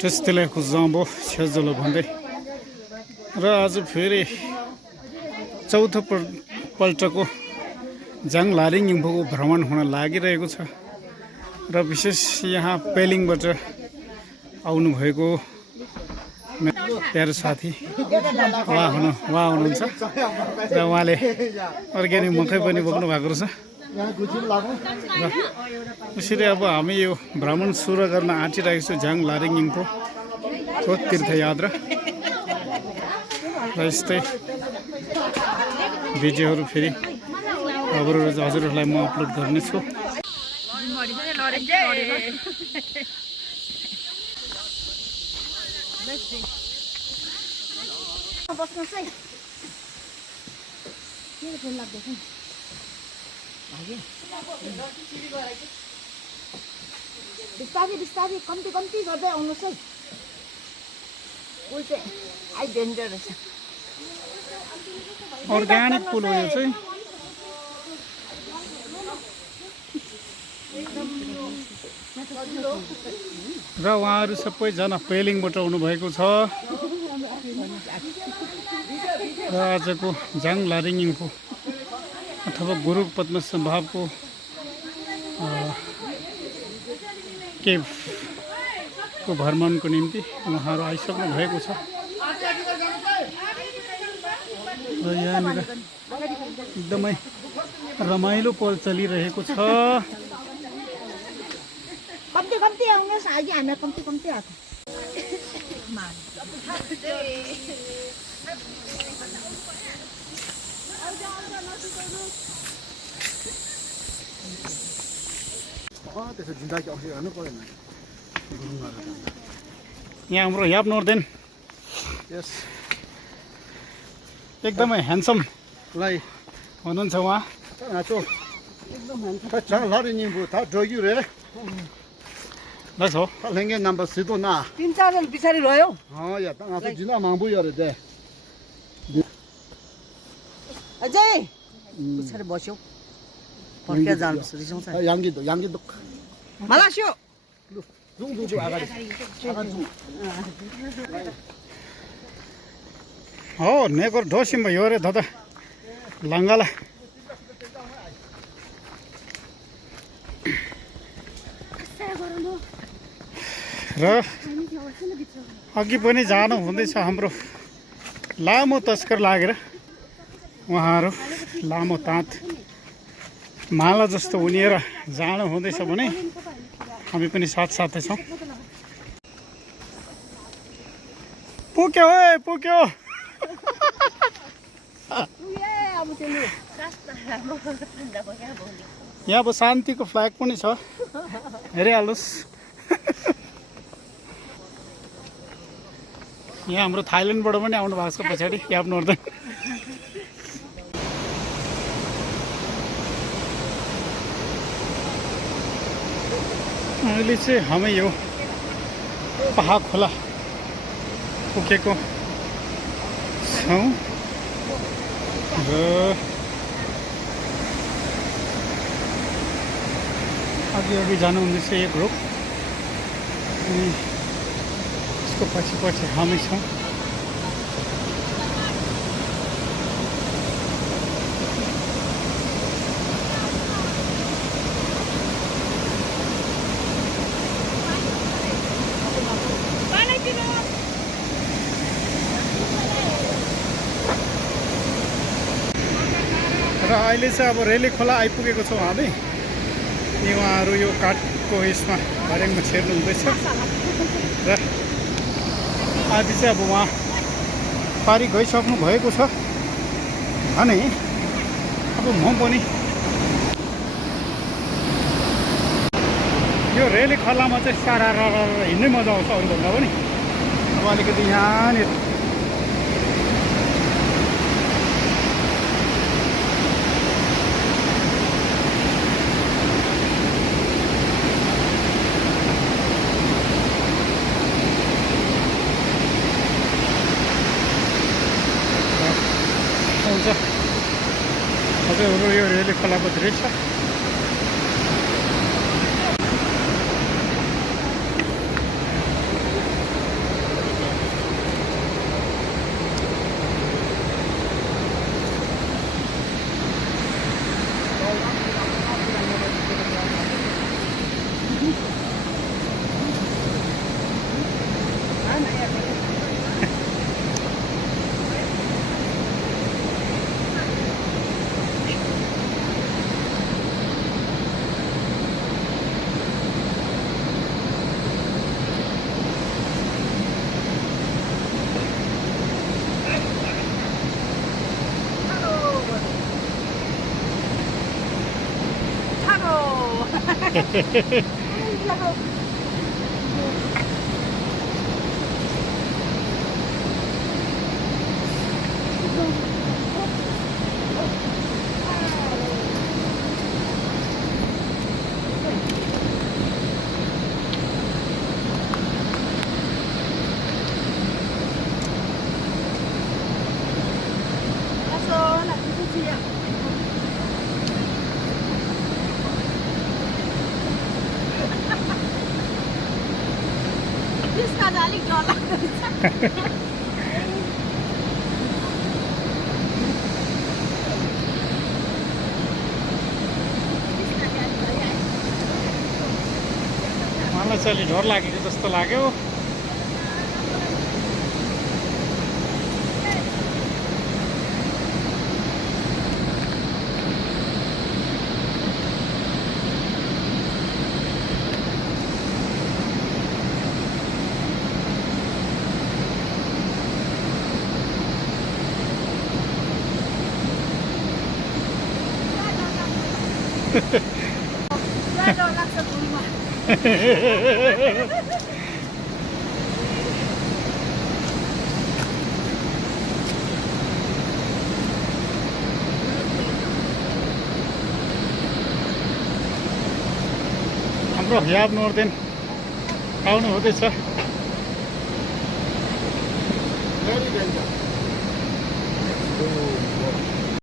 त्यस्तैलाई जाँबो छेजलो भन्दै र आज फेरि चौथो पल्टको जाङ लारिङ यिम्फूको भ्रमण हुन लागिरहेको छ र विशेष यहाँ पेलिङबाट आउनुभएको प्यारो साथी उहाँ हुनुहुन्छ र उहाँले अर्ग्यानिक मकै पनि बोक्नु भएको रहेछ र यसरी अब हामी यो भ्रमण सुरु गर्न आँटिरहेको छौँ जाङ लारिङ यिम्फूको तीर्थयात्रा र यस्तै भिडियोहरू फेरि हजुरहरूलाई म अपलोड गर्नेछु। बिस्तारै कम्ती गर्दै आउनुहोस् है। पुल चाहिँ आई डेन्जर रहेछ। अर्ग्यानिक पुल हो यो चाहिँ। र उहाँहरू सबैजना पेलिङबाट आउनुभएको छ र आजको जाङ लारिङ यिम्फू अथवा गुरु पद्मसम्भावको केभको भ्रमणको निम्ति उहाँहरू आइसक्नु भएको छ र यहाँनिर एकदमै रमाइलो पल चलिरहेको छ। कम्ती आउनुहोस्, अघि हामी कम्ती आएको। यहाँ हाम्रो याप नोर्देन एकदमै ह्यान्डसम हुनुहुन्छ उहाँ। हो नम्बर सिधो न 3-4 जन पछाडि रह्यो। अझै पछाडि बस्यौ फर्केर जानुपर्छ। रिसाउँछ मलास्यो हो नेकर ढोसिम भयो अरे दादा लङ्गाला र अघि पनि जानु हुँदैछ हाम्रो लामो तस्कर लागेर उहाँहरू लामो ताँत माला जस्तो उनिएर जानु हुँदैछ भने हामी पनि साथसाथै छौँ। पुग्यो यहाँ अब शान्तिको फ्ल्याग पनि छ, हेरिहाल्नुहोस्। यहाँ हाम्रो थाइल्यान्डबाट पनि आउनु भएको छ पछाडि याप नोर्देन। अहिले चाहिँ हामी यो पहाड खोला पुगेको छौँ र अघि जानुहुँदैछ एक ग्रुप अनि यसको पछि हामी छौँ। र अहिले चाहिँ अब रेली खोला आइपुगेको छौँ हामी। उहाँहरू यो काठको यसमा भर्याङमा छेर्नु हुँदैछ र आदि चाहिँ अब उहाँ पारी गइसक्नु भएको छ भने अब म पनि यो रेली खोलामा चाहिँ सारा हिँड्नै मजा आउँछ अरूभन्दा पनि। अब अलिकति यहाँनिर हजुरहरू यो रेली खोलाको दृश्य त्यसमा त अलिक डर लाग्दैछ मलाई चाहिँ अलि डर लागेको जस्तो लाग्यो पुरा डर लाग्छ भुइँमा हाम्रो याद नोर्देन आउनु हुँदैछ Very danger.